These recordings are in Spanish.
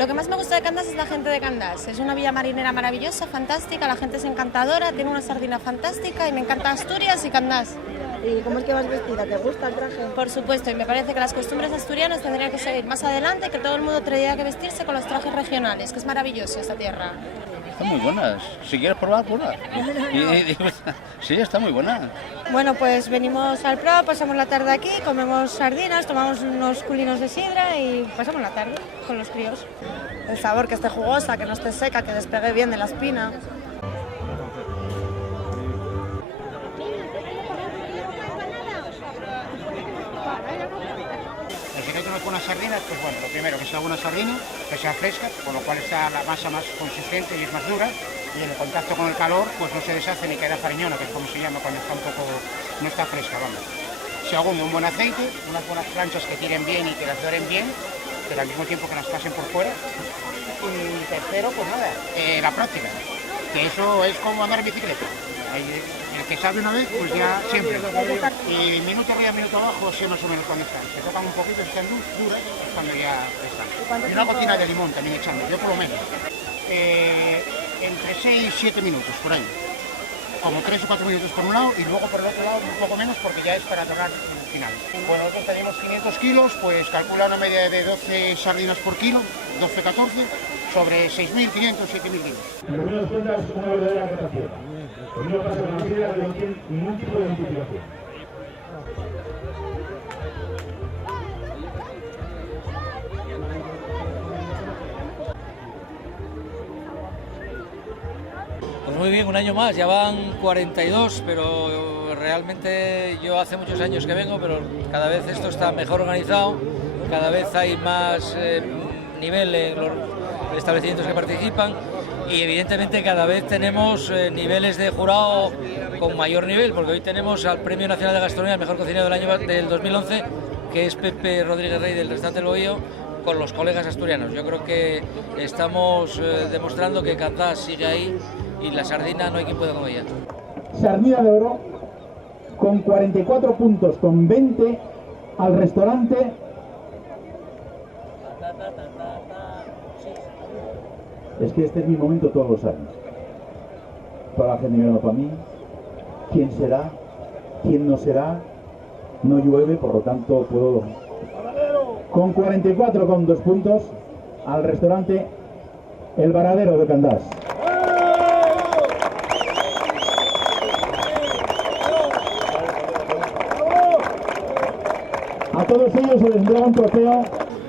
Lo que más me gusta de Candás es la gente de Candás. Es una villa marinera maravillosa, fantástica, la gente es encantadora, tiene una sardina fantástica y me encanta Asturias y Candás. ¿Y cómo es que vas vestida? ¿Te gusta el traje? Por supuesto, y me parece que las costumbres asturianas tendrían que seguir más adelante, que todo el mundo tendría que vestirse con los trajes regionales, que es maravilloso esta tierra. Están muy buenas. Si quieres probar, prueba. Sí, está muy buena. Bueno, pues venimos al Prado, pasamos la tarde aquí, comemos sardinas, tomamos unos culinos de sidra y pasamos la tarde con los críos. El sabor, que esté jugosa, que no esté seca, que despegue bien de la espina. El secreto con las sardinas, pues bueno, lo primero que sea una sardina, que sea fresca, con lo cual está la masa más consistente y es más dura, y en el contacto con el calor, pues no se deshace ni queda fariñona, que es como se llama cuando está un poco, no está fresca, vamos. Segundo, un buen aceite, unas buenas planchas que tiren bien y que las doren bien, pero al mismo tiempo que las pasen por fuera. Y tercero, pues nada, la práctica, que eso es como andar en bicicleta. El que sabe una vez, pues ya siempre. Y minuto arriba, minuto abajo, sé más o menos cuando están. Se tocan un poquito, están duras, es cuando ya están. Y una gotina de limón también echando, yo por lo menos. Entre 6 y 7 minutos, por ahí. Como 3 o 4 minutos por un lado y luego por el otro lado un poco menos porque ya es para dorar el final. Bueno, nosotros tenemos 500 kilos, pues calcula una media de 12 sardinas por kilo, 12-14, sobre 6.500, 7.000 kilos. En resumidas cuentas, una verdadera catástrofe. No pasa con la sidra, no tiene ningún tipo de identificación. Pues muy bien, un año más, ya van 42, pero realmente yo hace muchos años que vengo, pero cada vez esto está mejor organizado, cada vez hay más nivel en los establecimientos que participan y evidentemente cada vez tenemos niveles de jurado con mayor nivel, porque hoy tenemos al Premio Nacional de Gastronomía, el mejor cocinero del año del 2011, que es Pepe Rodríguez Rey del restaurante El Bohío, con los colegas asturianos. Yo creo que estamos demostrando que Candás sigue ahí y la sardina no hay quien pueda con ella. Sardina de oro con 44 puntos, con 20 al restaurante. Es que este es mi momento todos los años. Toda la gente mirando para mí. ¿Quién será? ¿Quién no será? No llueve, por lo tanto puedo... Con 44 con 2 puntos al restaurante El Varadero de Candás. A todos ellos se les entrega un trofeo.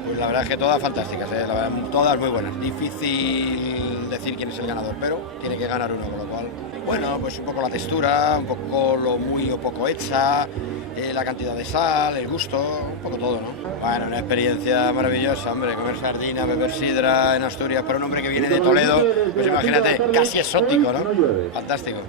Pues la verdad es que todas fantásticas, la verdad, todas muy buenas. Difícil decir quién es el ganador, pero tiene que ganar uno, con lo cual... Bueno, pues un poco la textura, un poco lo muy o poco hecha, la cantidad de sal, el gusto, un poco todo, ¿no? Bueno, una experiencia maravillosa, hombre, comer sardina, beber sidra en Asturias para un hombre que viene de Toledo, pues imagínate, casi exótico, ¿no? Fantástico.